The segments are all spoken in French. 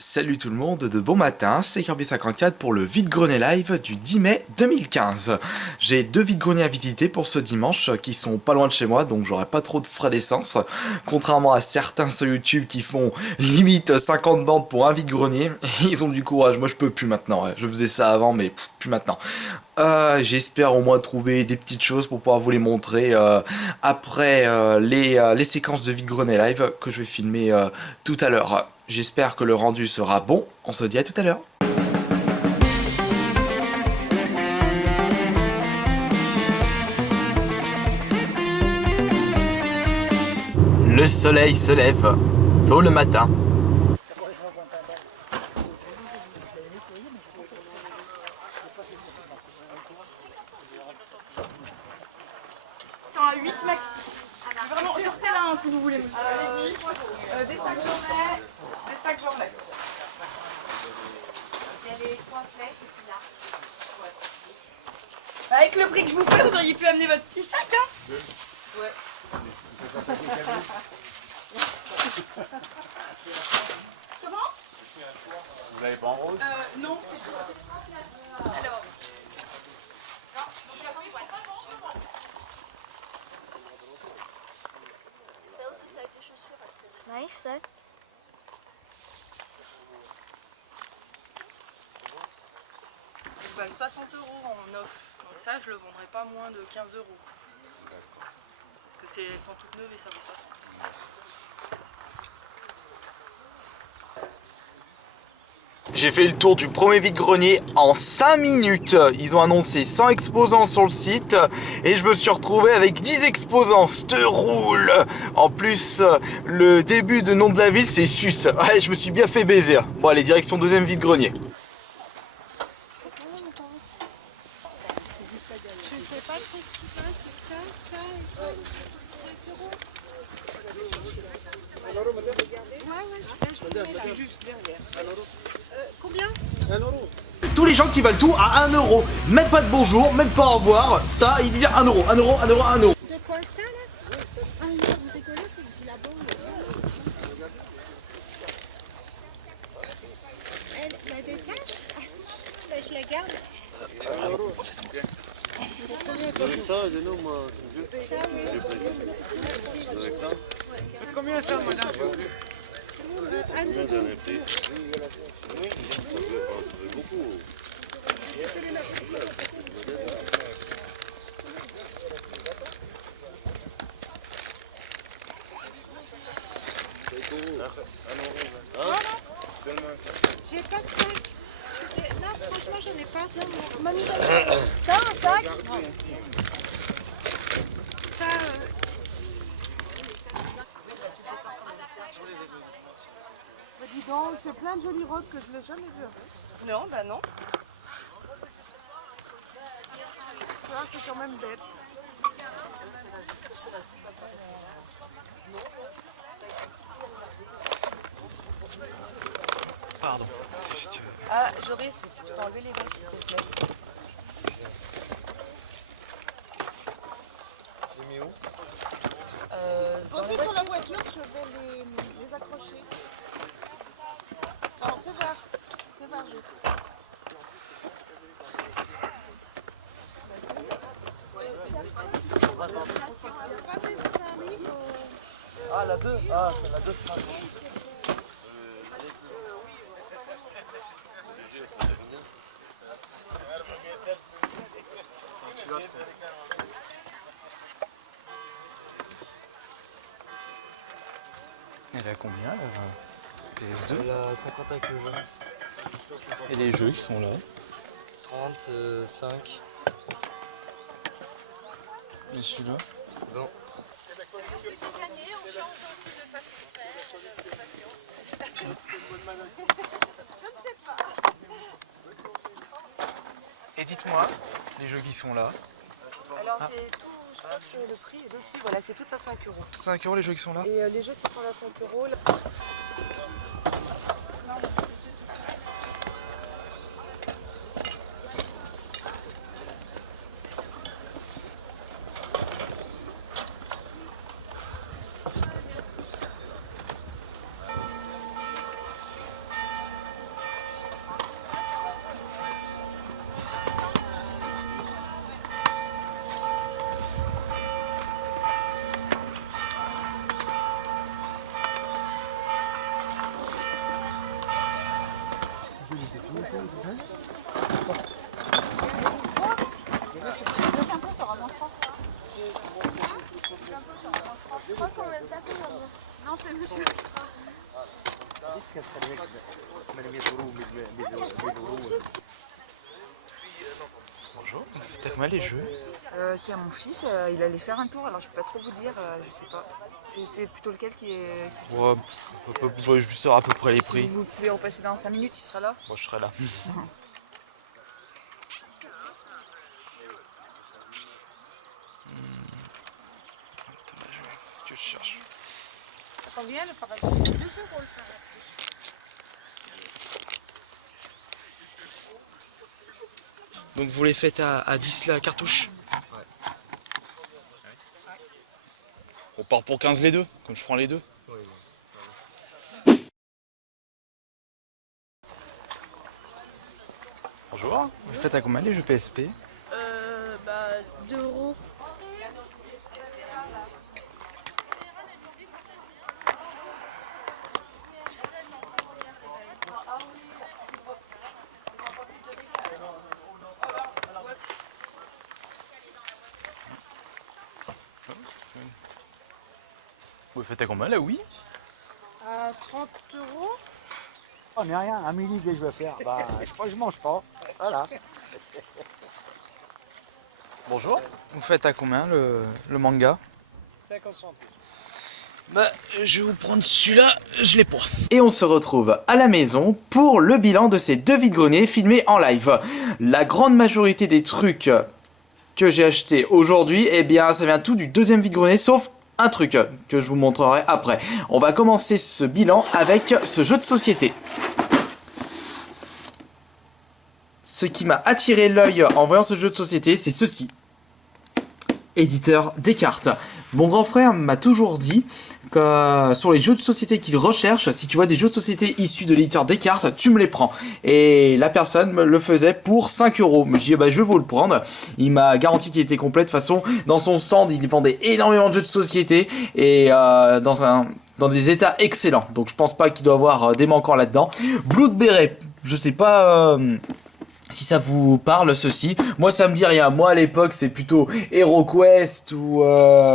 Salut tout le monde, de bon matin, c'est Kirby54 pour le vide-grenier live du 10 mai 2015. J'ai deux vide-greniers à visiter pour ce dimanche qui sont pas loin de chez moi, donc j'aurai pas trop de frais d'essence. Contrairement à certains sur YouTube qui font limite 50 bandes pour un vide-grenier, ils ont du courage, moi je peux plus maintenant, ouais. Je faisais ça avant mais plus maintenant. J'espère au moins trouver des petites choses pour pouvoir vous les montrer après les séquences de vide-grenier live que je vais filmer tout à l'heure. J'espère que le rendu sera bon. On se dit à tout à l'heure. Le soleil se lève tôt le matin. Ils sont à 8 max. Vraiment, sortez là hein, si vous voulez. Allez-y. Des sacs j'en ai. Des sacs j'en ai. Il y a les 3 flèches et puis là. Avec le prix que je vous fais, vous auriez pu amener votre petit sac, hein. Ouais. Comment? Vous l'avez pas en rose? Non, c'est pas. Alors. Ça aussi, ça avec les chaussures. Oui, je sais. Ils valent 60 € en off. Donc ça, je le vendrai pas moins de 15 €. Parce que elles sont toutes neuves et ça vaut 60. J'ai fait le tour du premier vide-grenier en 5 minutes. Ils ont annoncé 100 exposants sur le site et je me suis retrouvé avec 10 exposants. C'te roule. En plus, le début de nom de la ville, c'est Sus. Ouais, je me suis bien fait baiser. Bon, allez, direction deuxième vide-grenier. Je sais pas trop ce qu'il passe, c'est ça et ça. 5 €. Ouais, je vais là. Juste derrière. Combien? Tous les gens qui valent tout à 1 euro. Même pas de bonjour, même pas au revoir. Ça, il dit 1 euro, 1 euro, 1 euro, 1 euro. De quoi ça là? Ah non, vous rigolez, c'est du labo. Elle la détache? Ben, je la garde. Avec ça, donnez-moi. Ça, oui. Merci. Avec ça? Combien ça, madame? Anne, c'est J'en ai pris. Oui, ça fait beaucoup. j'ai pas de sac. Non, franchement, j'en ai pas. Mamie, t'as un sac? Ça, Dis donc, c'est plein de jolies robes que je n'ai jamais vues. Non, bah non. Ça, c'est quand même bête. Pardon, c'est juste... Ah, j'aurais, si tu peux enlever les vestes, s'il te plaît. J'ai mis où? Posez sur la voiture, je vais les accrocher. Alors, fais voir. Fais voir, Ah, la 2? Ah, c'est la 2. Elle est à combien la PS2? Elle a 50 avec le jaune. Et les jeux qui sont là? 35. Et celui-là? 20. Et dites-moi, les jeux qui sont là? Alors, c'est tout, je crois que le prix est dessus. Voilà, c'est tout à 5 €. 5 euros les jeux qui sont là? Et les jeux qui sont là, 5 €. Là... Non, c'est monsieur. Bonjour, t'as comment les jeux? C'est à mon fils, il allait faire un tour, alors je peux pas trop vous dire, je sais pas. C'est plutôt lequel qui est... Ouais, je sais à peu près les Si prix. vous pouvez repasser dans 5 minutes, il sera là. Moi je serai là. Qu'est-ce que je cherche? Combien le paradis? 2 € le paradis. Donc vous les faites à 10 la cartouche? Ouais. On part pour 15 les deux, comme je prends les deux. Bonjour, vous les faites à combien les jeux PSP? 2 €. Vous les faites à combien là, oui? À 30 €. Oh mais rien, à midi que je vais faire, bah je mange pas, voilà. Bonjour, vous faites à combien le manga? 50 centimes. Bah, je vais vous prendre celui-là, je l'ai pas. Et on se retrouve à la maison pour le bilan de ces 2 vide-greniers filmés en live. La grande majorité des trucs que j'ai achetés aujourd'hui, eh bien ça vient tout du 2e vide-grenier, sauf un truc que je vous montrerai après. On va commencer ce bilan avec ce jeu de société. Ce qui m'a attiré l'œil en voyant ce jeu de société, c'est ceci. Éditeur Descartes. Mon grand frère m'a toujours dit que sur les jeux de société qu'il recherche, si tu vois des jeux de société issus de l'éditeur Descartes, tu me les prends. Et la personne me le faisait pour 5 €. Je dis bah je vais vous le prendre. Il m'a garanti qu'il était complet. De toute façon, dans son stand, il vendait énormément de jeux de société et dans des états excellents. Donc je pense pas qu'il doit avoir des manquants là-dedans. Blood Beret, je sais pas si ça vous parle ceci. Moi ça me dit rien. Moi à l'époque c'est plutôt HeroQuest ou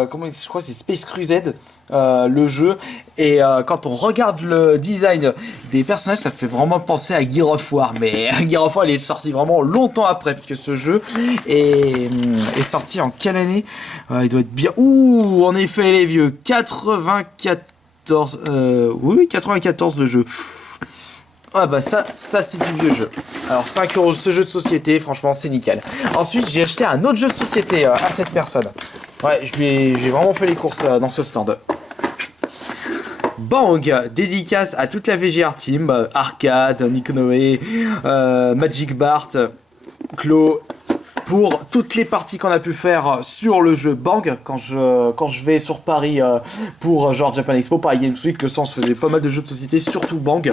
comment je crois que c'est Space Crusade le jeu. Et quand on regarde le design des personnages, ça fait vraiment penser à Gears of War. Mais Gears of War il est sorti vraiment longtemps après, puisque ce jeu est sorti en quelle année? Il doit être bien... Ouh, en effet les vieux, 94... oui, 94 le jeu. Ah bah ça c'est du vieux jeu. Alors 5 € ce jeu de société, franchement c'est nickel. Ensuite j'ai acheté un autre jeu de société à cette personne. Ouais, j'ai vraiment fait les courses dans ce stand. Bang, dédicace à toute la VGR Team, Arcade, Nick Noé, Magic Bart, Claw, pour toutes les parties qu'on a pu faire sur le jeu Bang. Quand je vais sur Paris pour genre Japan Expo, Paris Games Week, le sens faisait pas mal de jeux de société, surtout Bang.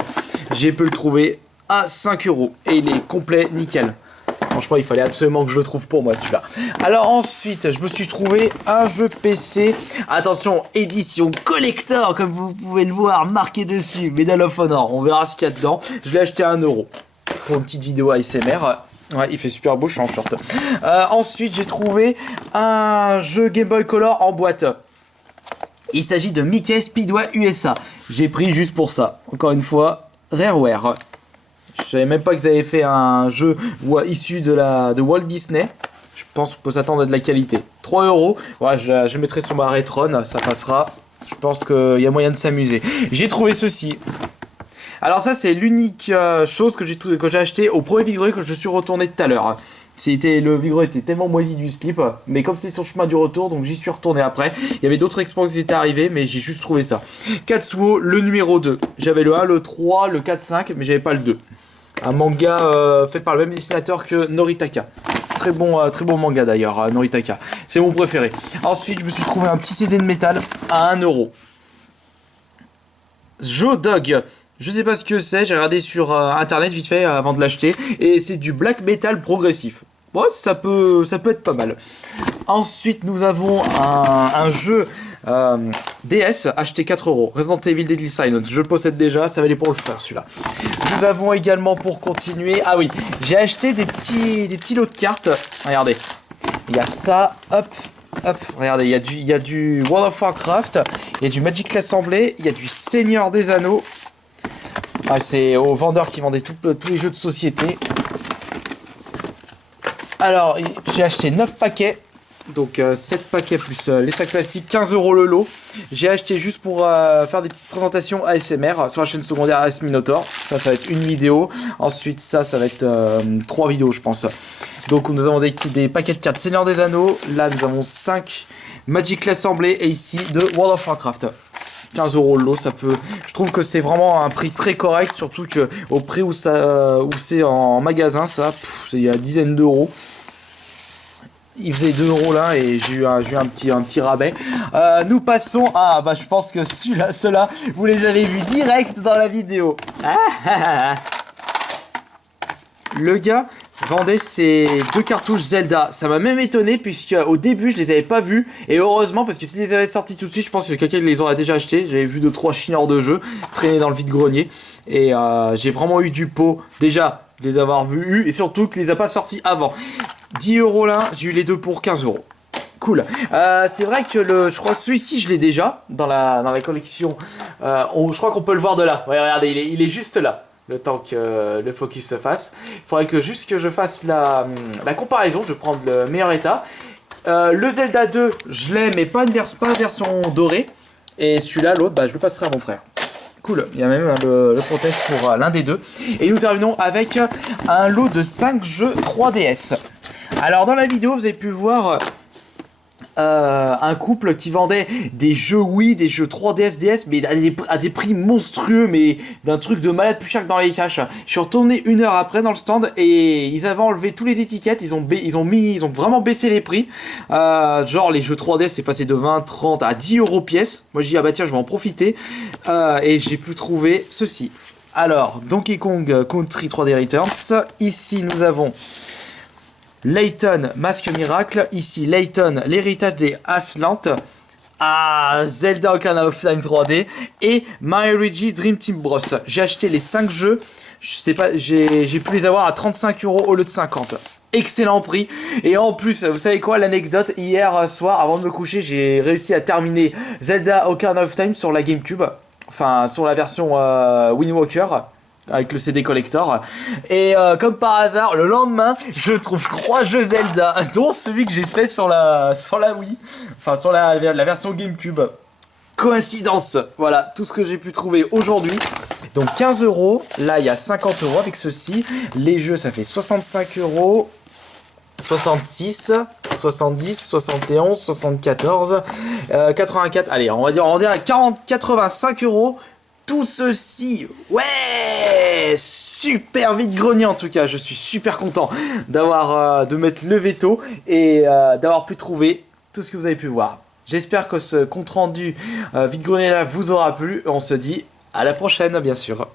J'ai pu le trouver à 5 € et il est complet, nickel. Franchement, il fallait absolument que je le trouve pour moi celui-là. Alors ensuite, je me suis trouvé un jeu PC. Attention, édition collector, comme vous pouvez le voir, marqué dessus, Medal of Honor. On verra ce qu'il y a dedans. Je l'ai acheté à 1 € pour une petite vidéo ASMR. Ouais, il fait super beau, je suis en short. Ensuite, j'ai trouvé un jeu Game Boy Color en boîte. Il s'agit de Mickey Speedway USA. J'ai pris juste pour ça. Encore une fois, Rareware. Je savais même pas qu'ils avaient fait un jeu issu de Walt Disney. Je pense qu'on peut s'attendre à de la qualité. 3 €. Ouais, je le mettrai sur ma Retron, ça passera. Je pense qu'il y a moyen de s'amuser. J'ai trouvé ceci. Alors ça, c'est l'unique chose que j'ai acheté au premier vide-grenier que je suis retourné tout à l'heure. Le vide-grenier était tellement moisi du slip, mais comme c'est sur le chemin du retour, donc j'y suis retourné après. Il y avait d'autres expos qui étaient arrivés, mais j'ai juste trouvé ça. Katsuo, le numéro 2. J'avais le 1, le 3, le 4, 5, mais j'avais pas le 2. Un manga fait par le même dessinateur que Noritaka. Très bon manga d'ailleurs, Noritaka. C'est mon préféré. Ensuite, je me suis trouvé un petit CD de métal à 1 €. Joe Dog. Je sais pas ce que c'est, j'ai regardé sur internet vite fait avant de l'acheter. Et c'est du black metal progressif. Bon, ça peut être pas mal. Ensuite, nous avons un jeu DS, acheté 4 €. Resident Evil Deadly Silence, je le possède déjà, ça va aller pour le frère celui-là. Nous avons également pour continuer, ah oui, j'ai acheté des petits lots de cartes. Regardez, il y a ça, hop, regardez, il y a du World of Warcraft, il y a du Magic l'Assemblée, il y a du Seigneur des Anneaux. Ah, c'est aux vendeurs qui vendaient tous les jeux de société. Alors, j'ai acheté 9 paquets. Donc 7 paquets plus les sacs plastiques, 15 € le lot. J'ai acheté juste pour faire des petites présentations ASMR sur la chaîne secondaire AS Minotaur. Ça va être une vidéo. Ensuite ça va être 3 vidéos je pense. Donc nous avons des paquets de cartes Seigneur des Anneaux. Là nous avons 5 Magic l'Assemblée et ici de World of Warcraft. 15 € le lot, ça peut. Je trouve que c'est vraiment un prix très correct, surtout que au prix où c'est en magasin, ça, il y a dizaines d'euros. Il faisait 2 € là et j'ai eu un petit rabais. Nous passons à, je pense que ceux-là, vous les avez vus direct dans la vidéo. Le gars vendait ses 2 cartouches Zelda. Ça m'a même étonné puisque au début je les avais pas vus. Et heureusement parce que s'ils les avaient sortis tout de suite, je pense que quelqu'un les aurait déjà achetés. J'avais vu 2-3 chineurs de jeu traîner dans le vide-grenier. Et j'ai vraiment eu du pot déjà de les avoir vus et surtout que les a pas sortis avant. 10 € là, j'ai eu les deux pour 15 €. Cool. C'est vrai que je crois celui-ci je l'ai déjà dans la collection. Je crois qu'on peut le voir de là. Ouais, regardez, il est juste là. Le temps que le focus se fasse. Il faudrait que je fasse la comparaison. Je vais prendre le meilleur état. Le Zelda 2, je l'ai, mais pas la version dorée. Et celui-là, l'autre, je le passerai à mon frère. Cool, il y a même le contest pour l'un des deux. Et nous terminons avec un lot de 5 jeux 3DS. Alors dans la vidéo, vous avez pu voir un couple qui vendait des jeux Wii, des jeux 3DS, DS, mais à des prix monstrueux, mais d'un truc de malade plus cher que dans les caches. Je suis retourné 1 heure après dans le stand et ils avaient enlevé toutes les étiquettes, ils ont vraiment baissé les prix. Genre les jeux 3DS c'est passé de 20, 30 à 10 € pièce. Moi j'ai dit tiens je vais en profiter et j'ai pu trouver ceci. Alors Donkey Kong Country 3D Returns, ici nous avons Layton, Masque Miracle, ici Layton, l'héritage des Aslantes, Zelda Ocarina of Time 3D et Mario Luigi Dream Team Bros. J'ai acheté les 5 jeux, je sais pas, j'ai pu les avoir à 35 € au lieu de 50. Excellent prix. Et en plus, vous savez quoi, l'anecdote, hier soir, avant de me coucher, j'ai réussi à terminer Zelda Ocarina of Time sur la GameCube, enfin sur la version Wind Walker. Avec le CD collector. Et comme par hasard, le lendemain, je trouve 3 jeux Zelda, dont celui que j'ai fait sur la Wii. Enfin, sur la version GameCube. Coïncidence. Voilà, tout ce que j'ai pu trouver aujourd'hui. Donc 15 €. Là, il y a 50 € avec ceci. Les jeux, ça fait 65 €. 66, 70, 71, 74, 84. Allez, on va dire à 85 €. Tout ceci, ouais, super vide-grenier en tout cas, je suis super content de mettre le veto et d'avoir pu trouver tout ce que vous avez pu voir. J'espère que ce compte rendu vide-grenier là vous aura plu, on se dit à la prochaine bien sûr.